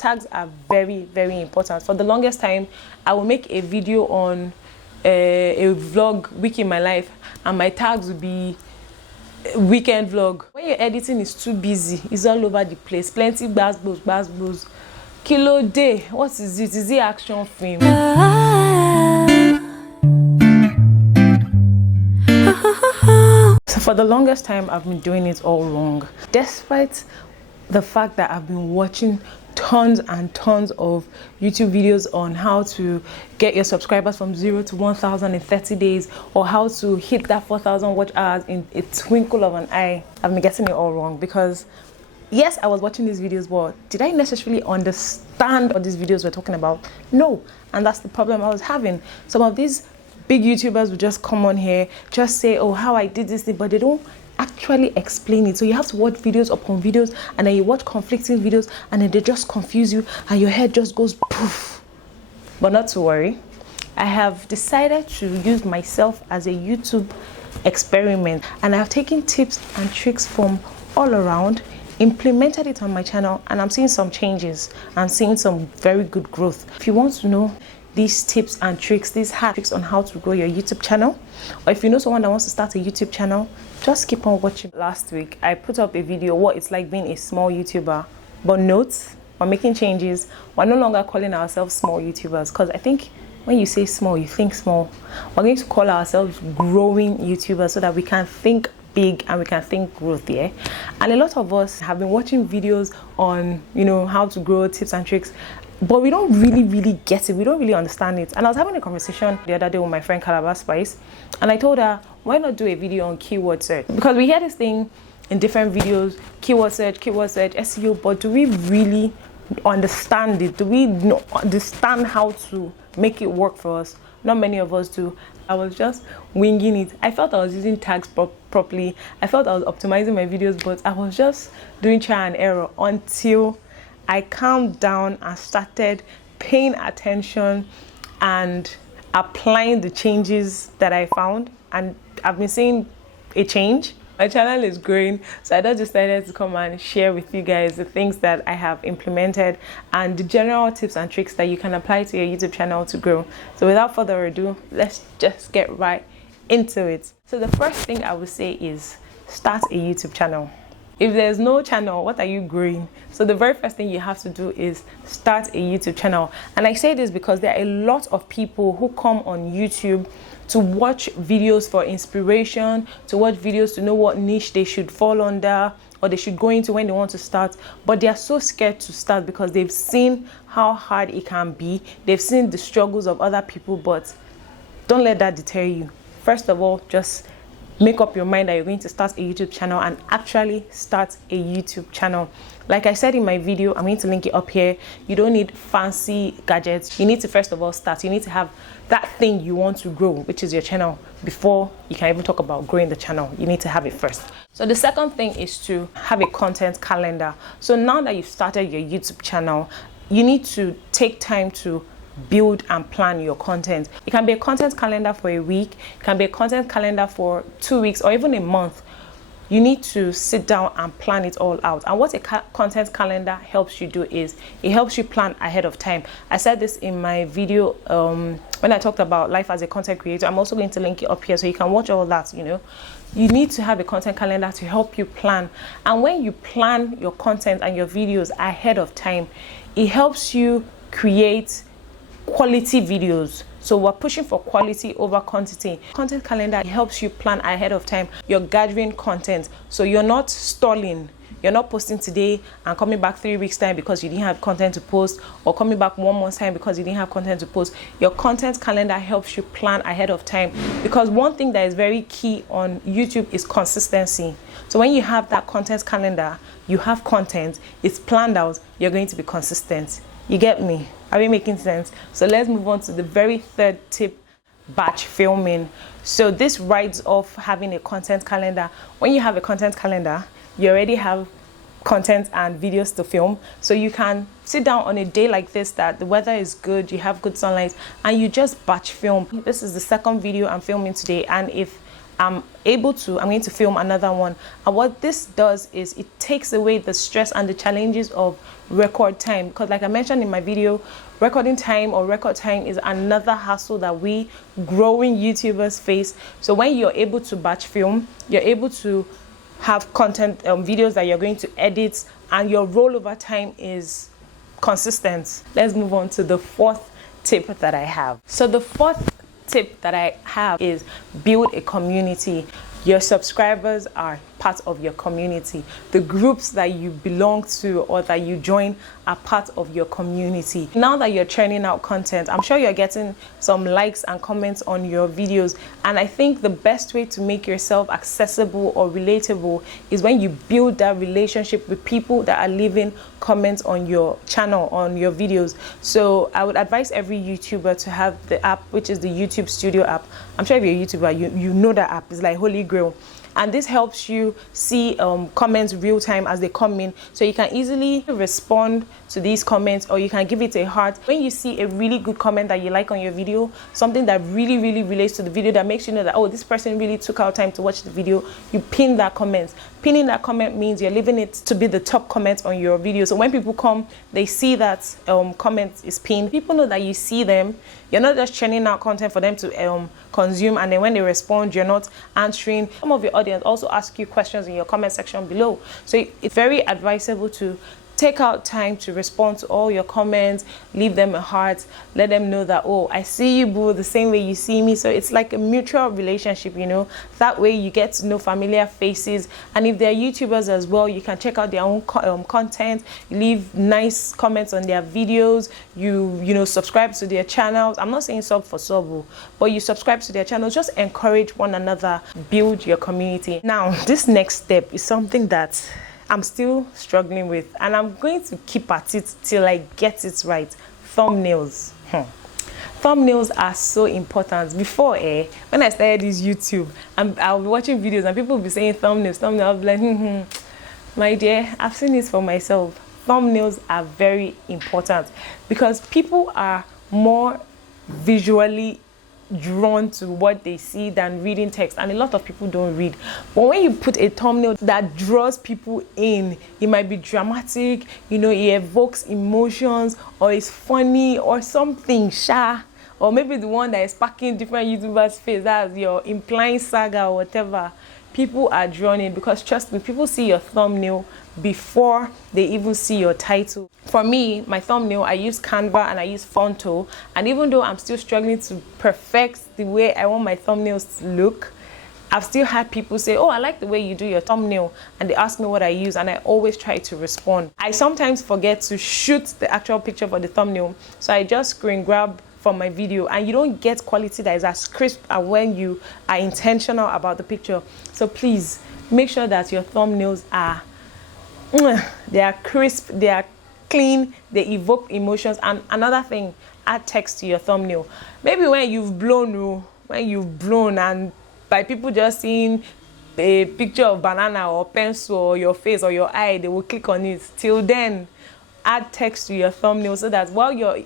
tags are very, very important. For the longest time, I will make a video on a vlog, week in my life, and my tags will be weekend vlog. When your editing is too busy, it's all over the place, plenty buzz. Kilo day, what is it? Is it action film? So for the longest time, I've been doing it all wrong, despite the fact that I've been watching tons and tons of YouTube videos on how to get your subscribers from 0 to 1,000 in 30 days, or how to hit that 4,000 watch hours in a twinkle of an eye. I've been getting it all wrong because yes, I was watching these videos, but did I necessarily understand what these videos were talking about? No, and that's the problem I was having. Some of these big YouTubers would just come on here, just say, oh, how I did this thing, but they don't actually explain it. So you have to watch videos upon videos, and then you watch conflicting videos, and then they just confuse you, and your head just goes poof. But not to worry, I have decided to use myself as a YouTube experiment, and I've taken tips and tricks from all around, implemented it on my channel, and I'm seeing some changes. I'm seeing some very good growth. If you want to know these tips and tricks, these hard tricks on how to grow your YouTube channel, or if you know someone that wants to start a YouTube channel, just keep on watching. Last week I put up a video, what it's like being a small YouTuber, but note, we're making changes. We're no longer calling ourselves small YouTubers, because I think when you say small, you think small. We're going to call ourselves growing YouTubers, so that we can think big and we can think growth. Yeah, and a lot of us have been watching videos on, you know, how to grow, tips and tricks, but we don't really get it. We don't really understand it. And I was having a conversation the other day with my friend Calabar Spice, and I told her, why not do a video on keyword search? Because we hear this thing in different videos, keyword search, SEO, but do we really understand it? Do we understand how to make it work for us? Not many of us do. I was just winging it. I felt I was using tags properly. I felt I was optimizing my videos, but I was just doing trial and error until I calmed down and started paying attention and applying the changes that I found. And I've been seeing a change. My channel is growing, so I just decided to come and share with you guys the things that I have implemented and the general tips and tricks that you can apply to your YouTube channel to grow. So without further ado, let's just get right into it. So the first thing I would say is start a YouTube channel. If there's no channel, what are you growing? So the very first thing you have to do is start a YouTube channel. And I say this because there are a lot of people who come on YouTube to watch videos for inspiration, to watch videos to know what niche they should fall under or they should go into when they want to start, but they are so scared to start because they've seen how hard it can be. They've seen the struggles of other people, but don't let that deter you. First of all, just make up your mind that you're going to start a YouTube channel and actually start a YouTube channel. Like I said in my video, I'm going to link it up here. You don't need fancy gadgets. You need to first of all start. You need to have that thing you want to grow, which is your channel, before you can even talk about growing the channel. You need to have it first. So the second thing is to have a content calendar. So now that you've started your YouTube channel, you need to take time to build and plan your content. It can be a content calendar for a week, it can be a content calendar for 2 weeks, or even a month. You need to sit down and plan it all out. And what a content calendar helps you do is it helps you plan ahead of time. I said this in my video when I talked about life as a content creator. I'm also going to link it up here so you can watch all that. You know, you need to have a content calendar to help you plan. And when you plan your content and your videos ahead of time, it helps you create quality videos. So we're pushing for quality over quantity. Content calendar helps you plan ahead of time. You're gathering content, so you're not stalling. You're not posting today and coming back 3 weeks time because you didn't have content to post, or coming back 1 month time because you didn't have content to post. Your content calendar helps you plan ahead of time, because one thing that is very key on YouTube is consistency. So when you have that content calendar, you have content, it's planned out, you're going to be consistent. You get me? Are we making sense? So let's move on to the very third tip, batch filming. So this rides off having a content calendar. When you have a content calendar, you already have content and videos to film. So you can sit down on a day like this that the weather is good, you have good sunlight, and you just batch film. This is the second video I'm filming today, and if I'm going to film another one. And what this does is it takes away the stress and the challenges of record time, because like I mentioned in my video, recording time or record time is another hassle that we growing YouTubers face. So when you're able to batch film, you're able to have content, videos that you're going to edit, and your rollover time is consistent. Let's move on to the fourth tip that I have. So the fourth tip that I have is build a community. Your subscribers are part of your community. The groups that you belong to or that you join are part of your community. Now that you're churning out content, I'm sure you're getting some likes and comments on your videos, and I think the best way to make yourself accessible or relatable is when you build that relationship with people that are leaving comments on your channel, on your videos. So I would advise every YouTuber to have the app, which is the YouTube Studio app. I'm sure if you're a YouTuber, you know that app is like holy grail. And this helps you see comments real time as they come in, so you can easily respond to these comments, or you can give it a heart. When you see a really good comment that you like on your video, something that really relates to the video, that makes you know that, oh, this person really took out time to watch the video, you pin that comment. Pinning that comment means you're leaving it to be the top comment on your video. So when people come, they see that comment is pinned. People know that you see them. You're not just churning out content for them to consume, and then when they respond, you're not answering. Some of your audience also ask you questions in your comment section below. So it's very advisable to take out time to respond to all your comments, leave them a heart, let them know that, oh, I see you, boo, the same way you see me. So it's like a mutual relationship, you know. That way you get to know familiar faces, and if they're YouTubers as well, you can check out their own content, leave nice comments on their videos, you know, subscribe to their channels. I'm not saying sub for sub, but you subscribe to their channels. Just encourage one another, build your community. Now, this next step is something that I'm still struggling with, and I'm going to keep at it till I get it right. Thumbnails. Thumbnails are so important. Before, when I started this YouTube, I'll be watching videos and people will be saying thumbnails. I'll be like, my dear, I've seen this for myself. Thumbnails are very important because people are more visually drawn to what they see than reading text, and a lot of people don't read. But when you put a thumbnail that draws people in, it might be dramatic, you know, it evokes emotions, or it's funny or something, or maybe the one that is packing different YouTubers' face, that's your implying saga or whatever. People are drawn in because, trust me, people see your thumbnail before they even see your title. For me, my thumbnail, I use Canva and I use Fonto, and even though I'm still struggling to perfect the way I want my thumbnails to look, I've still had people say, oh, I like the way you do your thumbnail, and they ask me what I use, and I always try to respond. I sometimes forget to shoot the actual picture for the thumbnail, so I just screen grab from my video, and you don't get quality that is as crisp as when you are intentional about the picture. So please make sure that your thumbnails are they are crisp, they are clean, they evoke emotions. And another thing, add text to your thumbnail. Maybe when you've blown and by people just seeing a picture of banana or pencil or your face or your eye, they will click on it. Till then, add text to your thumbnail so that while you're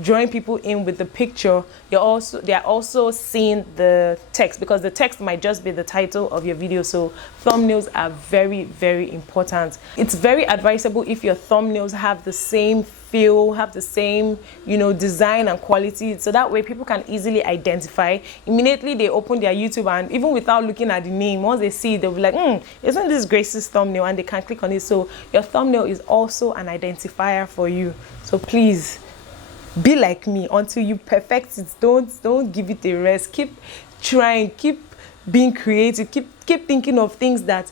drawing people in with the picture, they are also seeing the text, because the text might just be the title of your video. So thumbnails are very important. It's very advisable if your thumbnails have the same feel, have the same, you know, design and quality, so that way people can easily identify. Immediately they open their YouTube, and even without looking at the name, once they see it, they'll be like, isn't this Grace's thumbnail? And they can click on it. So your thumbnail is also an identifier for you. So please be like me until you perfect it. Don't give it a rest. Keep trying, keep being creative, keep thinking of things that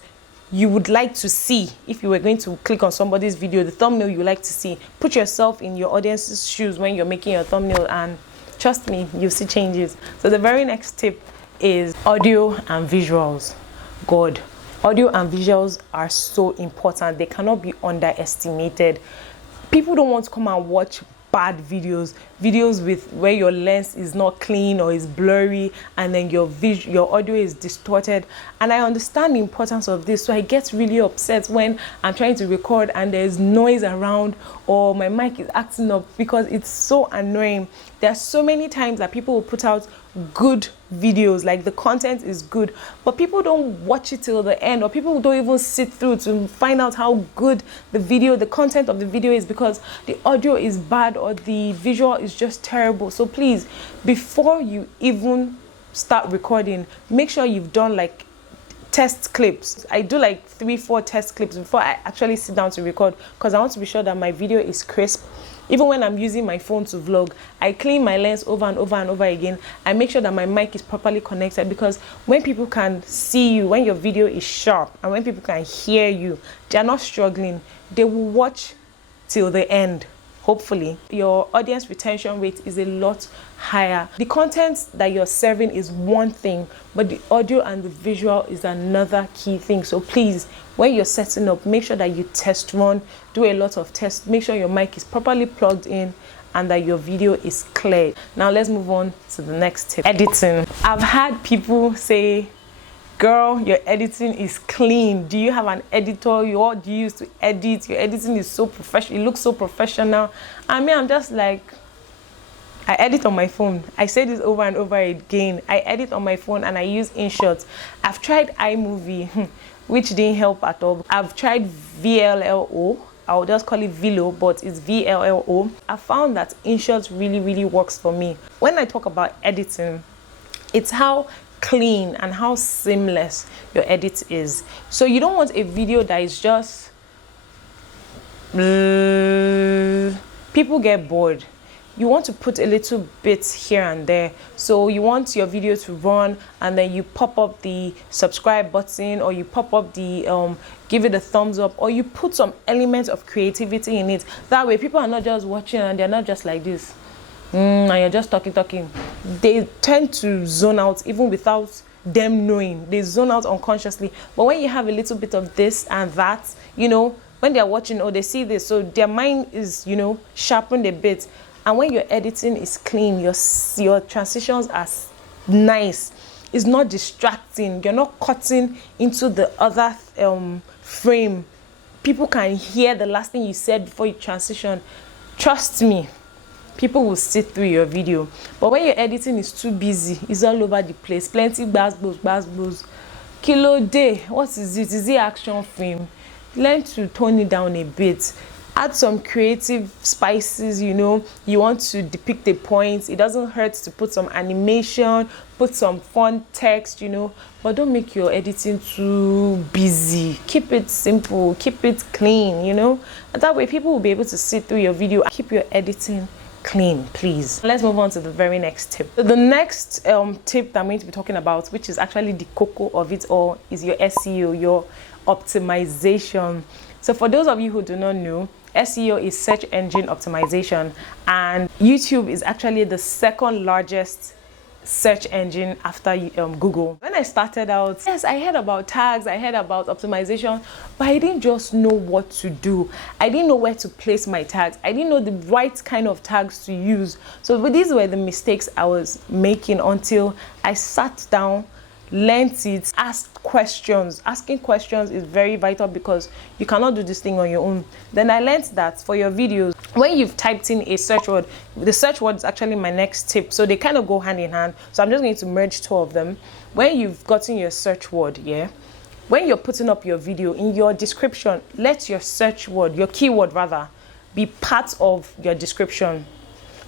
you would like to see. If you were going to click on somebody's video, the thumbnail you like to see, put yourself in your audience's shoes when you're making your thumbnail, and trust me, you'll see changes. So the very next tip is audio and visuals. God, audio and visuals are so important. They cannot be underestimated. People don't want to come and watch bad videos with where your lens is not clean or is blurry, and then your audio is distorted. And I understand the importance of this, so I get really upset when I'm trying to record and there's noise around, or my mic is acting up, because it's so annoying. There are so many times that people will put out good videos, like the content is good, but people don't watch it till the end, or people don't even sit through to find out how good the content of the video is, because the audio is bad or the visual is just terrible. So please, before you even start recording, make sure you've done like test clips. I do like 3-4 test clips before I actually sit down to record, because I want to be sure that my video is crisp. Even when I'm using my phone to vlog, I clean my lens over and over and over again. I make sure that my mic is properly connected, because when people can see you, when your video is sharp, and when people can hear you, they're not struggling. They will watch till the end. Hopefully, your audience retention rate is a lot higher. The content that you're serving is one thing, but the audio and the visual is another key thing. So please, when you're setting up, make sure that you test run, do a lot of tests, make sure your mic is properly plugged in and that your video is clear. Now let's move on to the next tip. Editing. I've had people say, girl, your editing is clean. Do you have an editor? What do you use to edit? Your editing is so professional. It looks so professional. I mean, I'm just like, I edit on my phone. I say this over and over again. I edit on my phone and I use Inshot. I've tried iMovie, which didn't help at all. I've tried VLLO. I'll just call it Velo, but it's VLLO. I found that Inshot really works for me. When I talk about editing, it's how clean and how seamless your edit is. So you don't want a video that is just people get bored. You want to put a little bit here and there. So you want your video to run, and then you pop up the subscribe button, or you pop up the give it a thumbs up, or you put some element of creativity in it. That way people are not just watching and they're not just like this and you're just talking. They tend to zone out even without them knowing. They zone out unconsciously. But when you have a little bit of this and that, you know, when they're watching or they see this, so their mind is, you know, sharpened a bit. And when your editing is clean, your transitions are nice. It's not distracting. You're not cutting into the other frame. People can hear the last thing you said before you transition. Trust me, people will sit through your video. But when your editing is too busy, it's all over the place. Plenty gbas. Kilo day, what is it? Is it action film? Learn to tone it down a bit. Add some creative spices, you know. You want to depict the points. It doesn't hurt to put some animation, put some fun text, you know. But don't make your editing too busy. Keep it simple, keep it clean, you know. And that way people will be able to sit through your video. Keep your editing clean, please. Let's move on to the very next tip. So the next tip that I'm going to be talking about, which is actually the cocoa of it all, is your SEO, your optimization. So for those of you who do not know, SEO is search engine optimization, and YouTube is actually the second largest search engine after Google. When I started out, yes, I heard about tags, I heard about optimization, but I didn't just know what to do. I didn't know where to place my tags. I didn't know the right kind of tags to use. So these were the mistakes I was making until I sat down, learned it, asked questions. Asking questions is very vital because you cannot do this thing on your own. Then I learned that for your videos, when you've typed in a search word, the search word is actually my next tip. So they kind of go hand in hand. So I'm just going to merge two of them. When you've gotten your search word, when you're putting up your video, in your description, let your search word, your keyword rather, be part of your description.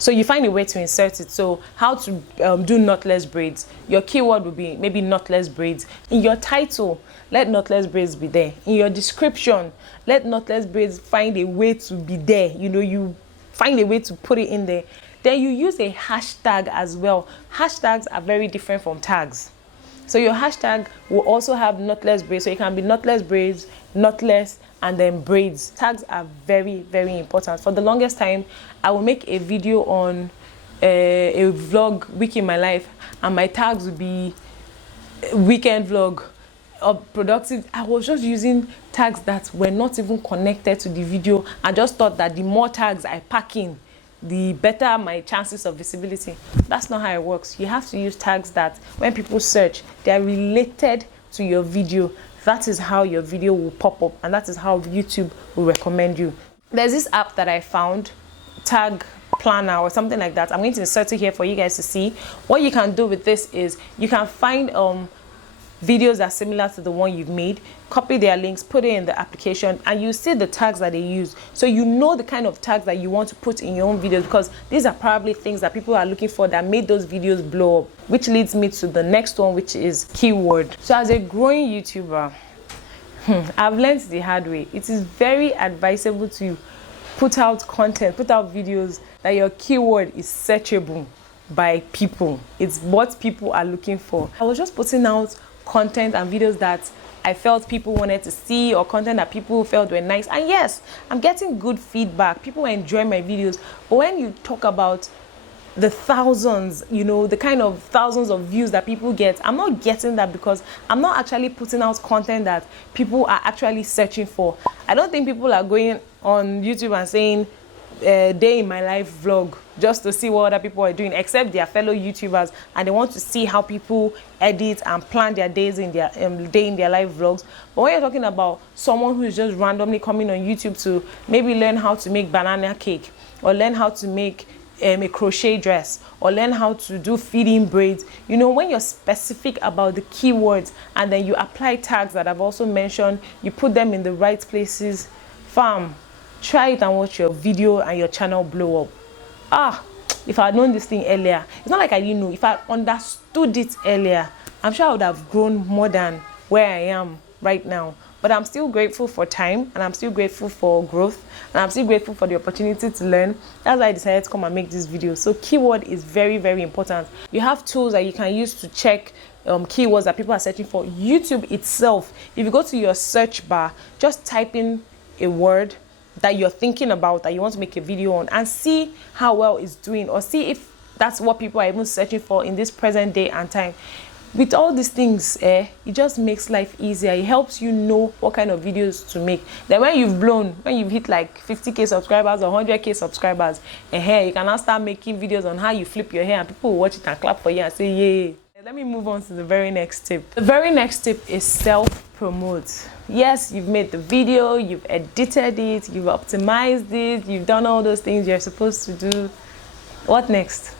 So you find a way to insert it. So how to do knotless braids. Your keyword will be maybe knotless braids. In your title, let knotless braids be there. In your description, let knotless braids find a way to be there. You know, you find a way to put it in there. Then you use a hashtag as well. Hashtags are very different from tags. So your hashtag will also have knotless braids. So it can be knotless braids, knotless, and then braids. Tags are very important. For the longest time, I will make a video on a vlog, week in my life, and my tags would be weekend vlog or productive. I was just using tags that were not even connected to the video. I just thought that the more tags I pack in, the better my chances of visibility. That's not how it works. You have to use tags that when people search, they are related to your video. That is how your video will pop up, and that is how YouTube will recommend you. There's this app that I found, Tag planner or something like that. I'm going to insert it here for you guys to see. What you can do with this is you can find videos that are similar to the one you've made, copy their links, put it in the application, and you see the tags that they use, so you know the kind of tags that you want to put in your own videos, because these are probably things that people are looking for that made those videos blow up. Which leads me to the next one, which is keyword. So as a growing YouTuber, I've learned the hard way. It is very advisable to put out content, put out videos that your keyword is searchable by people. It's what people are looking for. I was just putting out content and videos that I felt people wanted to see, or content that people felt were nice, and yes, I'm getting good feedback. People enjoy my videos. But when you talk about the thousands, you know, the kind of thousands of views that people get, I'm not getting that because I'm not actually putting out content that people are actually searching for. I don't think people are going on YouTube and saying day in my life vlog just to see what other people are doing, except their fellow YouTubers, and they want to see how people edit and plan their days in their day in their life vlogs. But when you're talking about someone who is just randomly coming on YouTube to maybe learn how to make banana cake, or learn how to make a crochet dress, or learn how to do feeding braids, you know, when you're specific about the keywords and then you apply tags that I've also mentioned, you put them in the right places, fam, try it and watch your video and your channel blow up. If I had known this thing earlier, it's not like I didn't know. If I understood it earlier, I'm sure I would have grown more than where I am right now. But I'm still grateful for time, and I'm still grateful for growth, and I'm still grateful for the opportunity to learn. That's why I decided to come and make this video. So keyword is very, very important. You have tools that you can use to check keywords that people are searching for. YouTube itself, if you go to your search bar, just type in a word that you're thinking about, that you want to make a video on, and see how well it's doing, or see if that's what people are even searching for in this present day and time. With all these things, it just makes life easier. It helps you know what kind of videos to make. Then when you've blown, when you've hit like 50k subscribers or 100k subscribers, you can now start making videos on how you flip your hair, and people will watch it and clap for you and say, yay. Let me move on to the very next tip. The very next tip is self-promote. Yes, you've made the video, you've edited it, you've optimized it, you've done all those things you're supposed to do. What next?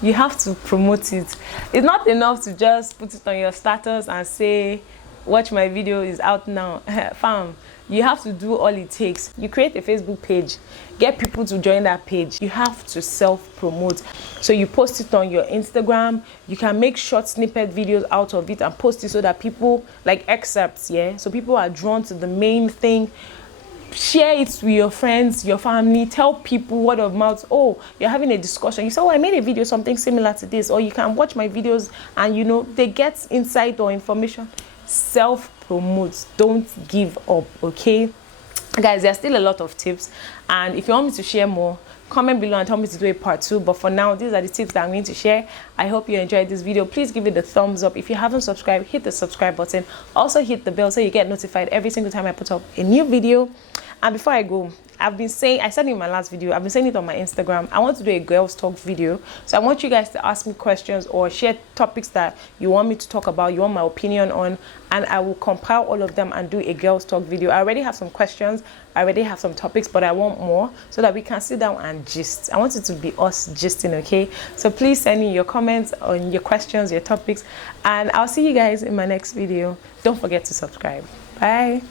You have to promote it. It's not enough to just put it on your status and say, watch my video, is out now. Fam, you have to do all it takes. You create a Facebook page, get people to join that page. You have to self-promote. So you post it on your Instagram. You can make short snippet videos out of it and post it so that people, like excerpts, so people are drawn to the main thing. Share it with your friends, your family. Tell people word of mouth. Oh, you're having a discussion, you say, oh, I made a video something similar to this, or you can watch my videos, and you know, they get insight or information. Self-promote. Don't give up. Okay, guys, there's still a lot of tips, and if you want me to share more, comment below and tell me to do a part 2. But for now, these are the tips that I'm going to share. I hope you enjoyed this video. Please give it a thumbs up. If you haven't subscribed, hit the subscribe button. Also hit the bell so you get notified every single time I put up a new video. And before I go, I've been saying, I said it in my last video, I've been saying it on my Instagram, I want to do a girls talk video. So I want you guys to ask me questions or share topics that you want me to talk about, you want my opinion on, and I will compile all of them and do a girls talk video. I already have some questions, I already have some topics, but I want more so that we can sit down and gist. I want it to be us gisting, okay? So please send me your comments on your questions, your topics, and I'll see you guys in my next video. Don't forget to subscribe. Bye.